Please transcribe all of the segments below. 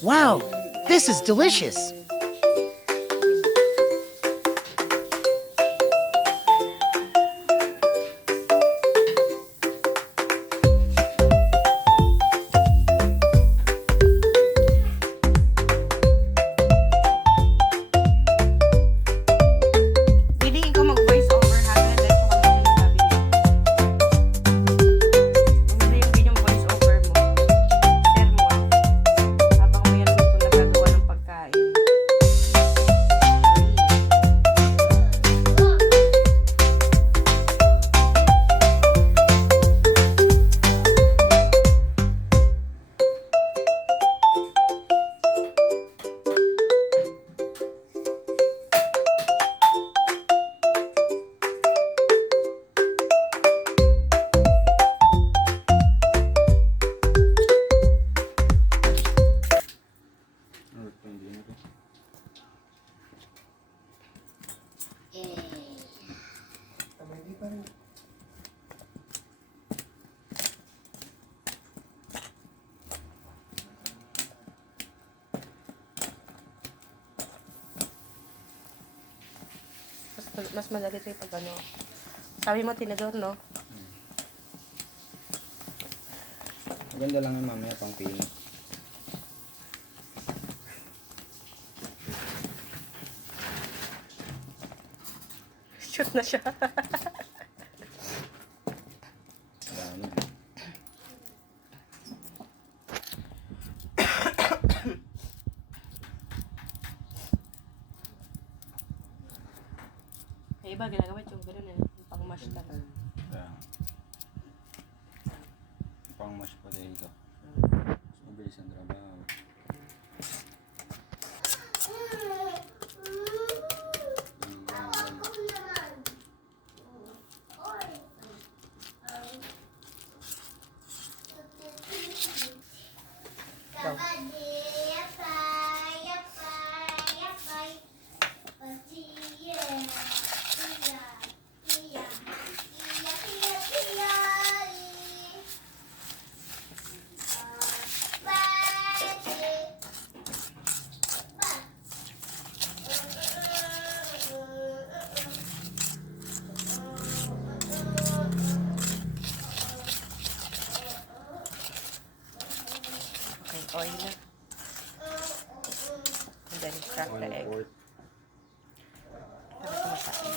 Wow, this is delicious. Pwede ikaw mag-voice over ha, dahil sa kung ano sinasabi niya. Ano yung binyong voice over mo? Sermon. Habang mayroon po nagagawa ng pagkain. Mas madali ito yung pag ano. Sabi mo, tinador, no? Maganda lang yan mamaya pang pino. Shoot na siya. Dami. Yung iba, ginagamit yung gano'n eh. Yung pang-mash talaga. Kaya. Pang mash pa dito. Mas mabilis ang trabaho. Go. Okay, oil na. And then crack the egg. Oil Para kumasain.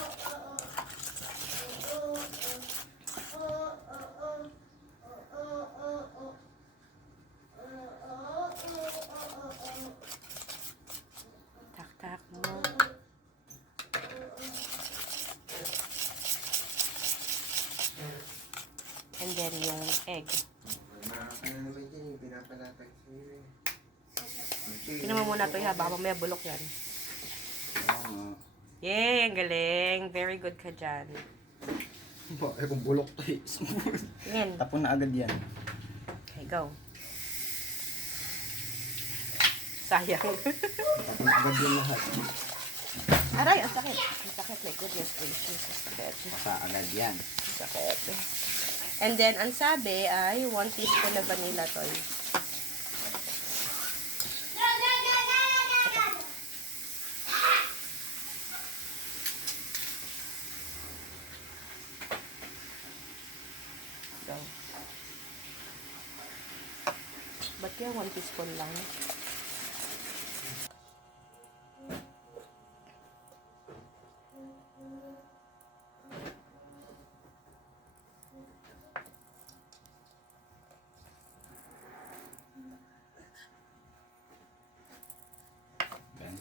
Tak-tak mo. And then yung egg. Tingnan mo muna ito ha, baka mamaya bulok yan. Yay, ang galing. Very good ka dyan. Eh kung bulok to eh. Yan. Tapon na agad yan. Okay, go. Sayang. Tapon na agad yung lahat. Aray, ang sakit. Ang sakit. My goodness gracious. Ang sakit. Sa agad yan. Ang sakit. And then, ang sabi ay 1 teaspoon na vanilla toy. Go. Ba't kaya 1 teaspoon lang? Yan.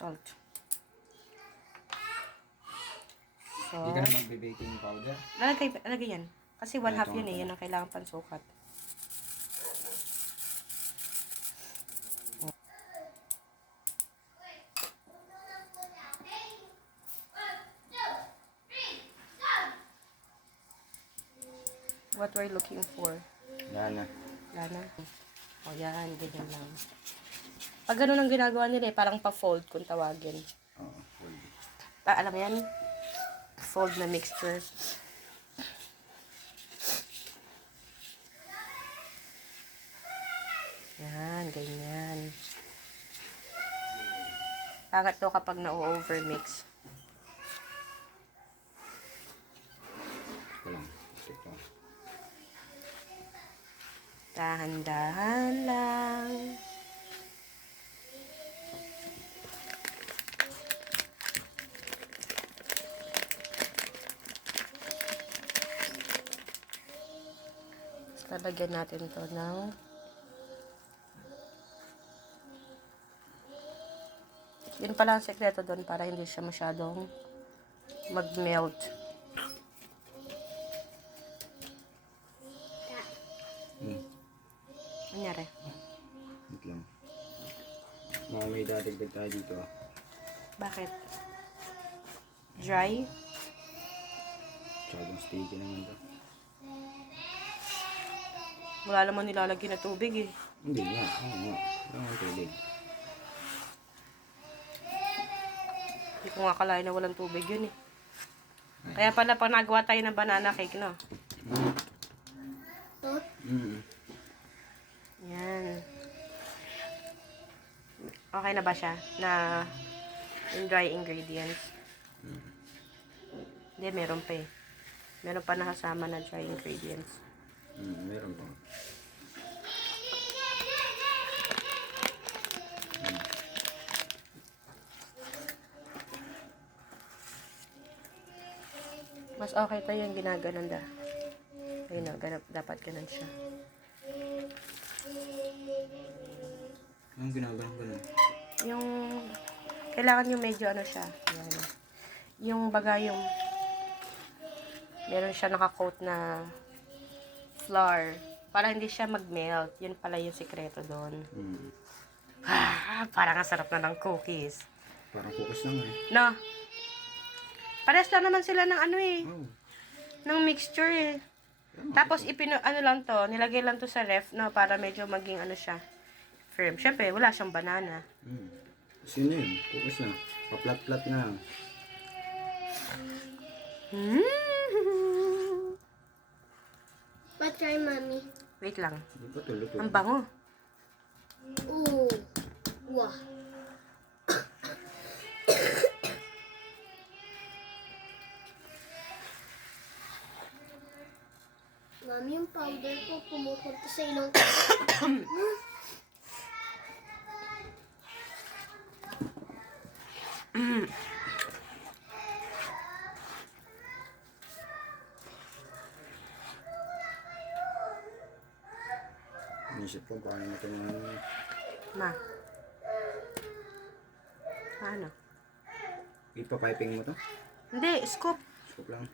Salt. Hindi ka na magbe-baking powder. Lagay yan. Kasi 1/2 yun eh. Yan ang kailangan pansukat. What we're looking for. Wala na. Wala na. O yan, ganyan lang. Pag ganun ang ginagawa nila parang pa-fold kung tawagin. Oo, full. Alam mo yan? Fold na mixture. Yan, ganyan. Pangit to kapag na-overmix. Ito lang. Ito. Dahan-dahan lang. Lalagyan natin to ng yun pala ang sekreto doon para hindi siya masyadong mag-melt. Anyari? Wait lang. May dadagdag tayo dito ah. Bakit? Dry? Masyadong sticky naman to. Wala naman nilalagyan na tubig eh. Hindi nga. Oo nga. Wala nga tubig. Hindi ko nga akalain na walang tubig yun eh. Kaya pala pag nagawa tayo ng banana cake, no? Yan. Okay na ba siya? Na yung dry ingredients? Hindi, meron pa eh. Meron pa nakasama na dry ingredients. Meron pa. Mas okay tayo yung ginaganon da. Ayun o, dapat ganun siya. Anong ginagawa ko nun? Yung, kailangan yung medyo ano siya. Yan. Yung baga yung, meron siya nakakoat na flour. Para hindi siya mag-melt. Yun pala yung sikreto doon. Parang ang sarap na ng cookies. Parang focus lang eh. No? Pares lang naman sila ng ano eh. Oh. Ng mixture eh. Tapos ano lang to, nilagay lang to sa ref, no, para medyo maging ano siya, firm. Syempre, wala siyang banana. Sino yun? Focus na. Pa-plat-plat na. Pa-try, Mommy. Wait lang. Hindi pa tulo-tulo. Ang bango. Ooh. Wow. Mami, yung powder ko pumupunta sa ilong ko. Inisip ko kung ano na ito mga... Ma. Ano? Ipapiping mo to? Hindi, scoop. Scoop lang.